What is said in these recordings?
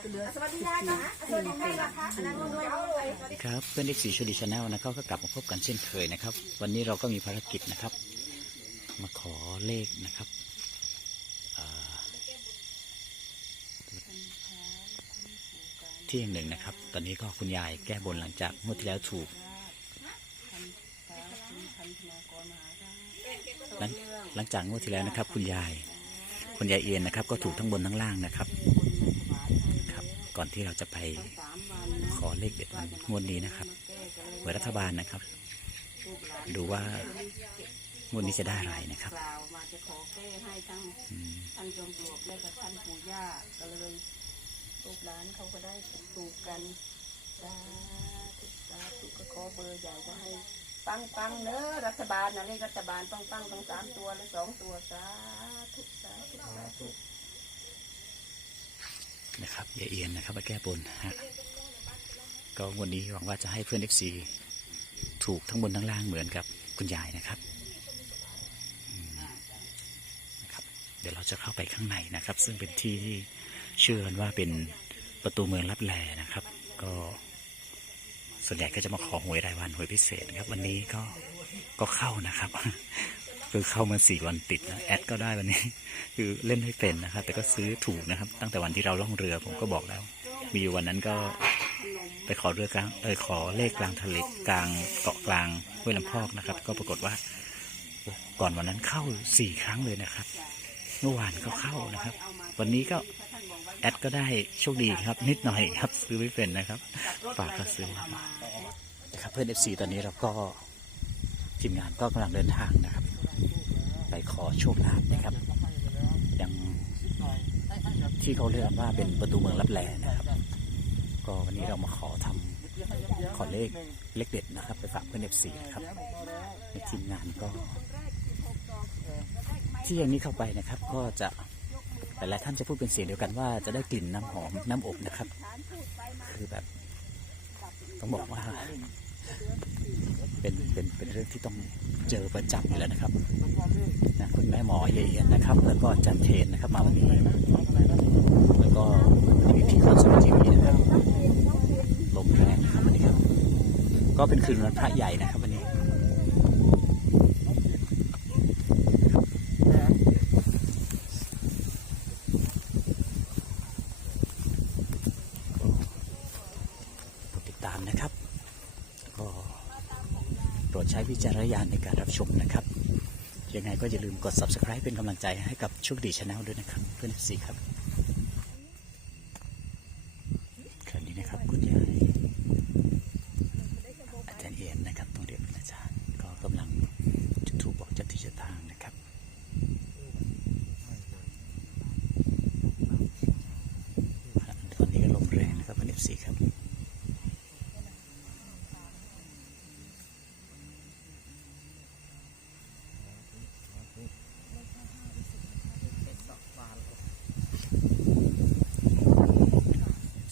สวัสดียายนะสวัสดียายนะคะอันนั้นรวยเอาเลยครับเพื่อนเอ็กซี่ชดีชาแนลนะครับก็กลับมาพบกันเช่นเคยนะครับ วันนี้เราก็มีภารกิจนะครับ มาขอเลขนะครับอ่าที่แห่งหนึ่งนะครับ ตอนนี้ก็คุณยายแก้บนหลังจากงวดที่แล้วถูกหลังหลังจากงวดที่แล้วนะครับ คุณยาย คุณยายเอียนนะครับ ก็ถูกทั้งบนทั้งล่างนะครับครับก่อน ที่เราจะไปขอเลขเด็ดวันงวดนี้นะครับหวยรัฐบาลนะครับ ดูว่างวดนี้จะได้อะไรนะครับมาจะขอแก้ให้ทั้งท่านจอมปลวกและก็ท่านปู่ย่าก็เลยลูกหลานเขาก็ได้ถูกกันสาธุสาธุก็ขอเบอร์ใหญ่ก็ให้ปังปังเนอะรัฐบาลนะเลขรัฐบาลปังปังๆต้งสามตัวและสองตัวสาธุสาธุสาธุ นะครับยายเอียนนะครับมาแก้บนฮะก็วันนี้หวังว่าจะให้เพื่อนเอฟซีถูกทั้งบนทั้งล่างเหมือนกับคุณยายนะครับนะครับ เดี๋ยวเราจะเข้าไปข้างในนะครับ ซึ่งเป็นที่ที่เชื่อกันว่าเป็นประตูเมืองรับแลนะครับ ก็ส่วนใหญ่ก็จะมาขอหวยรายวันหวยพิเศษครับ วันนี้ก็ก็เข้านะครับ คือเข้ามาสี่วันติดนะแอดก็ได้วันนี้ คือเล่นให้เป็นนะครับ แต่ก็ซื้อถูกนะครับ ตั้งแต่วันที่เราล่องเรือผมก็บอกแล้ว มีอยู่วันนั้นก็ไปขอเรือกลางเออขอเลขกลางทะเลกลางเกาะกลางห้วยลำพอกนะครับ ก็ปรากฏว่า ก่อนวันนั้นเข้าสี่ครั้งเลยนะครับ เมื่อวานก็เข้านะครับ วันนี้ก็แอดก็ได้โชคดีครับ นิดหน่อยครับซื้อไม่เป็นนะครับ ฝากก็ซื้อมานะครับเพื่อนเอฟซีตอนนี้เราก็ทีมงานก็กำลังเดินทางนะครับ ขอโชคลาภนะครับยังที่เขาเรียกว่าเป็นประตูเมืองรับแลนะครับ ก็วันนี้เรามาขอทำขอเลขเลขเด็ดนะครับ ไปฝากเพื่อนเอฟซีนะครับในทีมงานก็ ที่อย่างนี้เข้าไปนะครับ ก็จะหลายๆท่านจะพูดเป็นเสียงเดียวกันว่าจะได้กลิ่นน้ำหอมน้ำอบนะครับ คือแบบ ต้องบอกว่า เป็นเป็นเป็นเรื่องที่ต้องเจอประจำอยู่แล้วนะครับนะคุณแม่หมอเยียนนะครับ แล้วก็จันเทนนะครับมาวันนี้แล้วก็มีพี่คนสมัทีวีนะครับลมแรงนะครับวันนี้ครับ ก็เป็นคืนวันพระใหญ่นะครับวันนี้ กดติดตามนะครับ ก็โปรดใช้วิจารณ ญาณในการรับชมนะครับ ยังไงก็อย่าลืมกด subscribe เป็นกำลังใจให้กับโชคดีชาแนลด้วยนะครับเพื่อนสีครับคันนี้นะครับคุณยายอาจารย์เอียนนะครับต้องเรียนเป็นอาจารย์ ก็กำลังจุดทูปบอกเจ้าที่เจ้าทางนะครับ ตอนนี้ก็ลมแรงนะครับเพื่อนสีครับ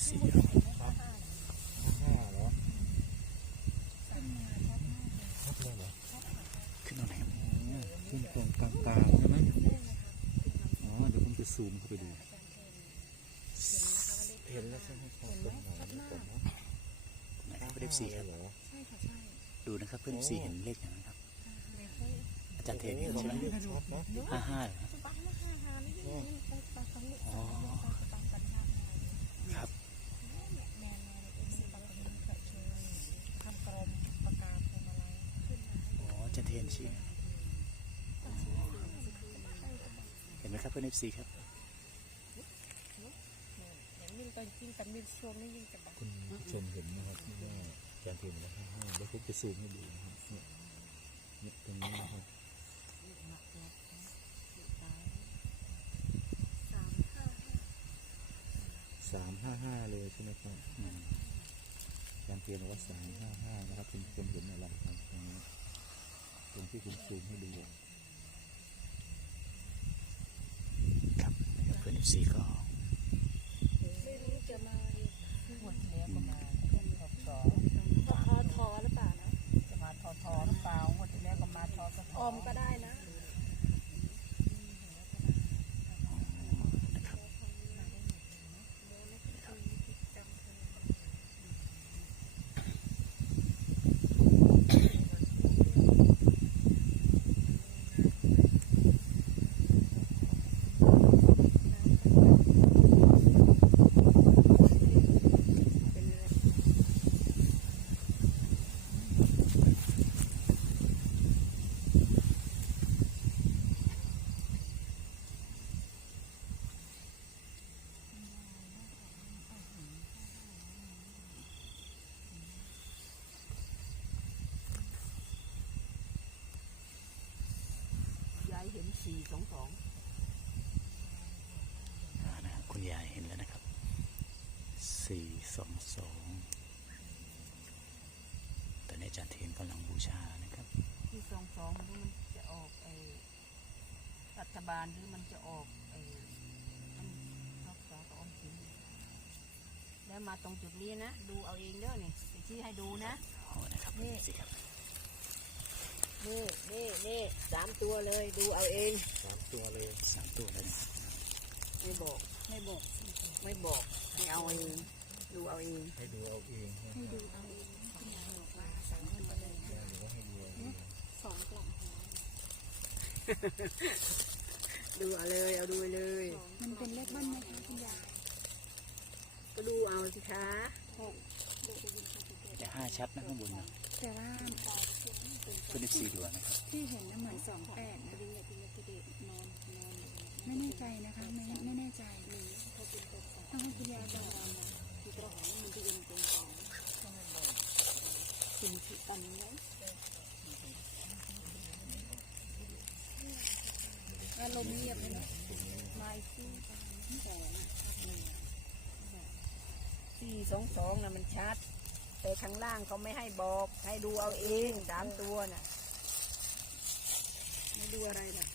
สี่ขึ้นตรงไหนครับขึ้นตรงกลางกลางๆใช่ไหมอ๋อเดี๋ยวผมจะซูมเข้าไปดูเห็นแล้วใช่ไหมครับตรงไหนนะผมเนาะไหนครับเพื่อนสี่ครับเหรอดูนะครับเพื่อนสี่เห็นเลขอย่างไรครับ อาจารย์เทนเห็นใช่ไหมชัดนะห้าห้าเหรอครับอ๋อครับ อ๋ออาจารย์เท นชี้นะอ๋อเห็นไหมครับเพื่อนเอฟซีครับคุณผู้ชมเห็นนะครับว่าอาจารย์เทียนแล้วห้าห้าแล้วผมจะซูมให้ดูนะครับเนี่ยเนี่ยตรงนี้นะครับสามห้าห้าเลยใช่ไหมครับอืมอาจารย์เทียนบอกว่าสามห้าห้านะครับคุณผู้ชมเห็นอะไรครับตรงนี้ ตรงที่คุณซูมให้ดูครับเพื่อนเอฟซีก็ หมดแล้วก็มาทอทอทอทอหรือเปล่านะจะมาทอทอหรือเปล่าหมดแล้วก็มาทอทออมก็ได้นะ นะครับ สี่สองสองอ่านะครับคุณยายเห็นแล้วนะครับสี่สองสองตอนนี้อาจารย์เทียนกำลังบูชานะครับที่สองสองมันจะออกไอ้รัฐบาลหรือมันจะออกไอ้อันรักษากับออมสินแล้วมาตรงจุดนี้นะ ดูเอาเองเด้อนี่ไปชี้ให้ดูนะโอ้นะครับนี่สิครับ นี่นี่นี่สามตัวเลยดูเอาเองสามตัวเลยสามตัวเลยนะครับไม่บอก ไม่บอก ไม่บอกให้เอาเองดูเอาเองให้ดูเอาเองให้ดูเอาเองหรือว่าให้ดูเอาเองดูเอาเลยเอาดูเลย มันเป็นเลขบ้านไหมคะคุณยายก็ดูเอาสิคะแต่ห้าชัดนะข้างบนนะ แต่ว่าเพื่อนสี่ดูนะครับ ที่เห็นน่ะเหมือนสองแปดนะไม่แน่ใจนะคะ ไม่ไม่แน่ใจต้องให้คุณยายบอกอารมณ์เงียบเลยเนาะไม่พูดแต่สี่สองสองนะมันชัด แต่ข้างล่างเขาไม่ให้บอก ให้ดูเอาเองสามตัวน่ะ ไม่ดูอะไรล่ะ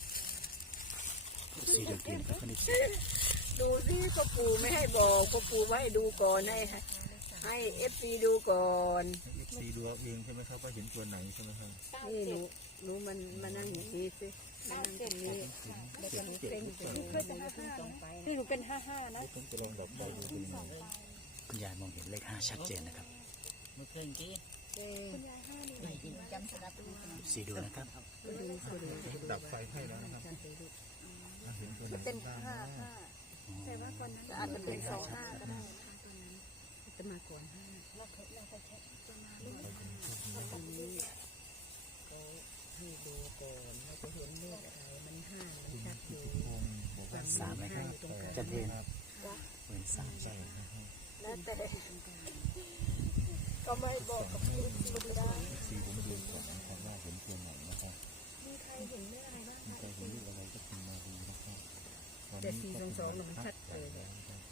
สี่เดือนเกินครับเพื่อนสี่ดูสิพ่อปู่ไม่ให้บอกพ่อปู่ว่าให้ดูก่อนให้ให้เอฟซีดูก่อนเอฟซีดูเอาเองใช่ไหมครับว่าเห็นตัวไหนใช่ไหมครับนี่หนูหนูมันมานั่งอย่างนี้สิมานั่งตรงนี้แล้วก็หนูเกรงไปดูหนูขึ้นตรงไปนี่หนูเป็นห้าห้านะ ผมจะลองดับไฟดูเป็นยังไงคุณยายมองเห็นเลขห้าชัดเจนนะครับ เกรงสี่ดูนะครับก็ดูก็ดูดับไฟให้แล้วนะครับอะเห็นตัวไหนเป็นบ้างห้านะครัห้าบแต่ว่าคนนั้นอาจจะเป็นสองห้าก็ได้จะมาก่อนห้าตรงนี้เขาให้ดูก่อนเราจะเห็นเลขอะไรมันห้ามันชัดอยู่วงบอกว่าสามไหมครับอาจารย์เทียนครับเหมือนสามใช่นะครับแล้วแต่ ก็ไม่บอกกับลูกไม่ได้เอฟซีผมดูก่อนนะครับว่าเห็นตัวไหนนะครับมีใครเห็นเลขอะไรบ้างมีใครเห็นรูปอะไรก็พิมพ์มาดูนะครับแต่สี่สองเป็นสองมันชัดเลย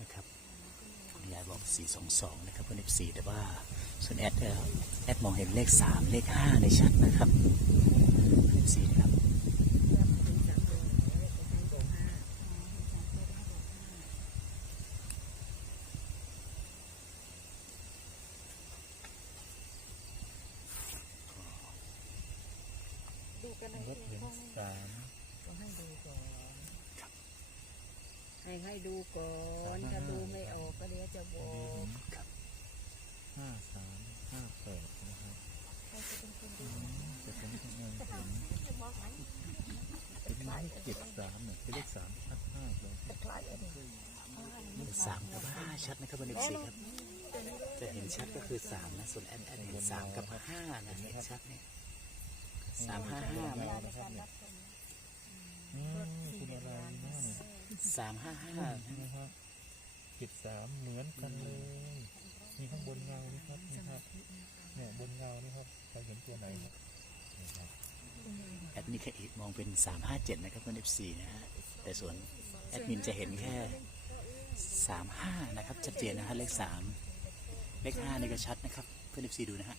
นะครับยายบอกสี่สองสองนะครับเพื่อนสี่แต่ว่าส่วนแอดแอดมองเห็นเลขสามเลขห้าในชัดนะครับเพื่อนสี่นะครับ เป็นสามตัวแล้วก็ให้บอกห้า ดู ลดเห็นงสามก็ให้ดูก่อนให้ให้ดูก่อนถ้าดูไม่ออกก็เดี๋ยวจะบอกห้าสามห้าแปดนะครับอืมแต่ผมก็มองเห็นเป็นเลขเจ็ดสามเนี่ยเป็นเลขสามชัดมากเลยสามกับห้าชัดนะครับเพื่อนสี่ครับจะเห็นชัดก็คือสามนะส่วนแอดแอดเห็นสามกับห้านะเห็นชัดเนี่ย สามห้าห้าไหมนะครับเนี่ยอืมคุณอะไรนั่นสามห้าห้านะครับเจ็ดสามเหมือนกันเลย มีข้างบนเงานี่ครับนี่ครับเนี่ยบนเงานี่ครับใครเห็นตัวไหนครับนี่ครับแอดมินแค่อีกมองเป็นสามห้าเจ็ดนะครับเพื่อนสี่นะฮะแต่ส่วนแอดมินจะเห็นแค่สามห้านะครับชัดเจนนะฮะเลขสามเลขห้านี่ก็ชัดนะครับ เพื่อนสี่ดูนะฮะ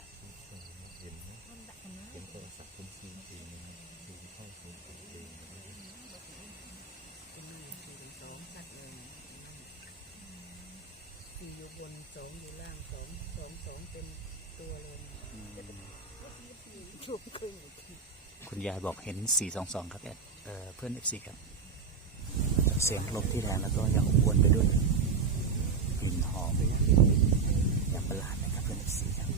เห็นไหมเห็นโทรศัพท์คุณซีเองนะครับดูเข้าซูมเองนะครับ สี่สองชัดเลยสี่อยู่บนสองอยู่ล่างสองสองสองเป็นตัวเลย ชุบครึ่ง คุณ ยายบอกเห็นสี่สองสองครับแอดเอ่อเพื่อนสี่ครับ เสียงลมที่แรงแล้วก็ยังอบอวนไปด้วยกลิ่นหอมอย่างประหลาดนะครับเพื่อนสี่ครับ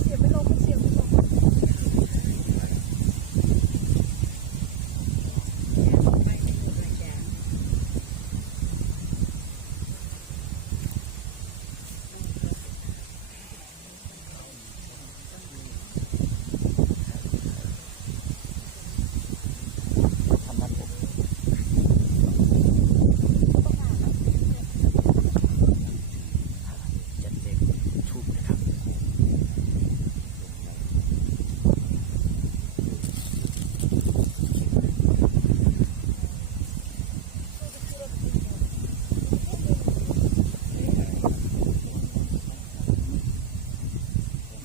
เสียบไปลงเสียบไปลง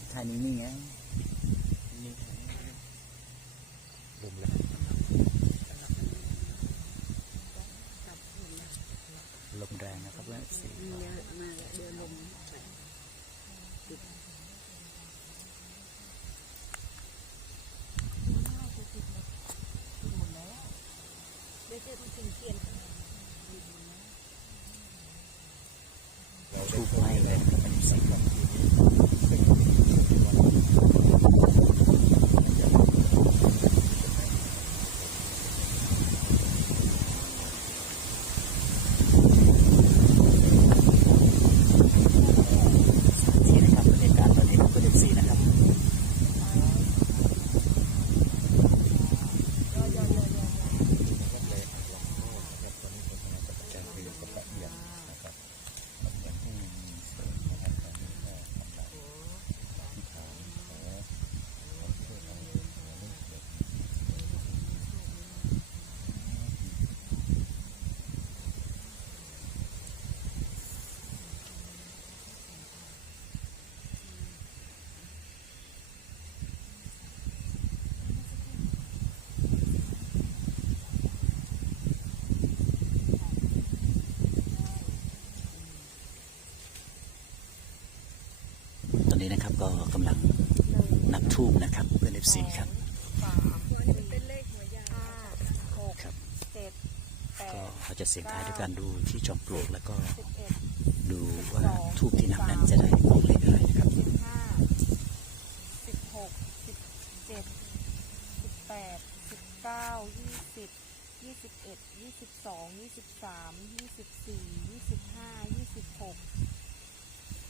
เถ่ายนิ่งๆไง ลมแรง ลมแรงนะครับเพื่อนสี เนี่ยมาเดินลม ทูบไหมเลยนะครับเป็นสี ที่นะครับบรรยากาศตอนนี้ก็เป็นสีนะครับ จะคือกับละเอียดนะครับละเอียดที่มีเสริมนะครับตอนนี้ก็ทำลายที่ฐานขอขอช่วยเราขอลูกเด็ก ตอนนี้นะครับก็กำลังนับ ทูบนะครับเพื่อนเอฟซีครับสามเป็นเลขหัวยาห้าหกครับเจ็ดแปก็ดเขาจะเสียงทายด้วยการดูที่จอมปลวกแล้วก็สิบเอ็ดดูว่าทูบที่นับนั้นจะได้ออกเลขอะไรนะครับสิบห้าสิบหกสิบเจ็ดสิบแปดสิบเก้ายี่สิบยี่สิบเอ็ดยี่สิบสองยี่สิบสามยี่สิบสี่ยี่สิบห้ายี่สิบหก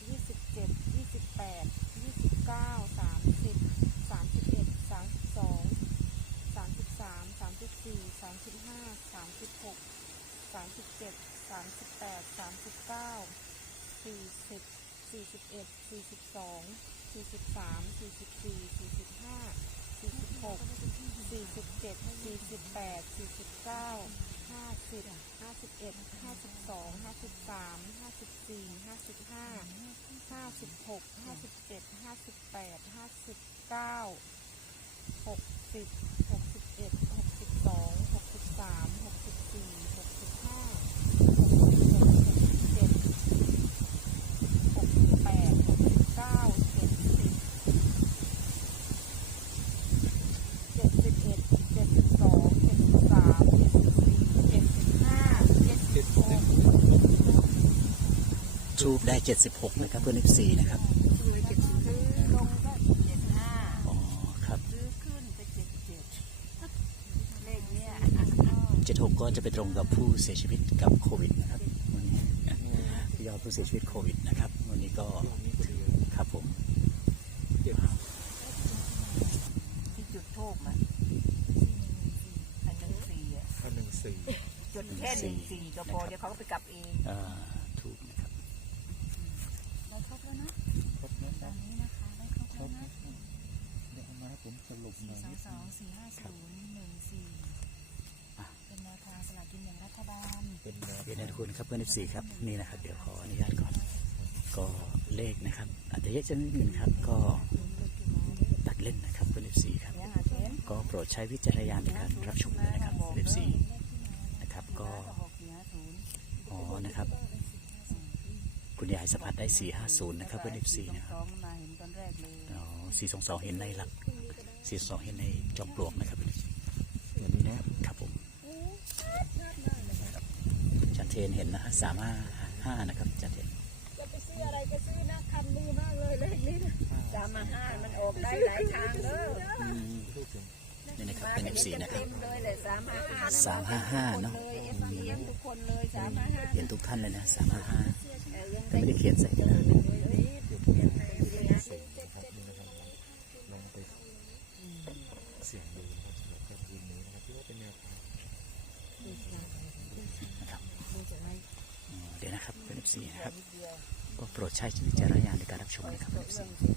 ยี่สิบเจ็ด สิบแปดยี่สิบเก้าสามสิบสามสิบเอ็ดสามสิบสองสามสิบสามสามสิบสี่สามสิบห้าสามสิบหกสามสิบเจ็ดสามสิบแปดสามสิบเก้าสี่สิบสี่สิบเอ็ดสี่สิบสองสี่สิบสามสี่สิบสี่สี่สิบห้าสี่สิบหกสี่สิบเจ็ดสี่สิบแปดสี่สิบเก้า ห้าสิบห้าสิบเอ็ดห้าสิบสองห้าสิบสามห้าสิบสี่ห้าสิบห้าห้าสิบหกห้าสิบเจ็ดห้าสิบแปดห้าสิบเก้าหกสิบหกสิบเอ็ดหกสิบสองหกสิบสามหกสิบสี่หกสิบห้าหกสิบหกหกสิบเจ็ด หกสิบแปดหกสิบเก้าเจ็ดสิบเจ็ดสิบเอ็ดเจ็ดสิบสองเจ็ดสิบสามเจ็ดสิบสี่เจ็ดสิบห้าเจ็ดสิบหก ทูบได้ 76 นะครับเพื่อนเอฟซีนะครับซื้อลงก็เจ็ดห้าอ๋อครับซื้อขึ้นไปเจ็ดเจ็ดเลขเนี้ย76 ก็จะไปตรงกับผู้เสียชีวิตกับโควิดนะครับวันนี้ยอดผู้เสียชีวิตโควิดนะครับวันนี้ก็ครับผมที่จุดทูบอะอันหนึ่งสี่อะข้อหนึ่งสี่จุดแค่หนึ่งสี่ก็พอเดี๋ยวเขาก็ไปกลับเองเอ่อทูบนะครับ ได้ครบแล้วนะครบนะตอนนี้นะคะได้ครบครแล้วบนะนะเดี๋ยวเอามาให้ผมสรุปหน่อยสองสองสี่ห้าศูนย์หนึ่งสี่เป็นแนวทางสลากกินแบ่งรัฐบาลเป็นแนวเดี๋ยวนะทุกคนครับเพื่อนเอฟซีครับนี่นะครับเดี๋ยวขออนุญาตก่อน ก็เลขนะครับ อาจจะเยอะจะนิดนึงครับ ก็ตัดเล่นนะครับเพื่อนเอฟซีครับ เนี่ยหาเช่นก็โปรดใช้วิจารณญาณในการรับชมด้วยนะครับเพื่อนเอฟซีนะครับก็ หกสี่ห้าศูนย์อ๋อนะครับ คุณยายสัมผัสได้ 450 นะครับเพื่อนเอฟซีนะครับสองมาเห็นตอนแรกเลยอ๋อ422 เห็นในหลัก422เห็นในจอมปลวกนะครับวันนี้นะครับผมจันเทนเห็นนะฮะ355 นะครับจันเทนจะไปซื้ออะไรก็ซื้อนะคันมือมากเลยเลขนี้นะสามมาห้ามันออกได้หลายทางเด้ออืมนี่นะครับเป็น FC นะครับเต็มเลยเลยสามห้าห้าสามห้าห้าเนอะ เลยเอฟซีเอ็มทุกคนเลยสามห้าห้าเห็นทุกท่านเลยนะ355เออยัง แต่ไม่ได้เขียนใส่กระดาษเลยเลยเขียนไปเลยนะครับนี่นะครับเป็นผู้เสียวนะครับเป็น f ีนะครับ ก็โปรดใช้วิจารณญาณในการรับชมนะครับเป็นเ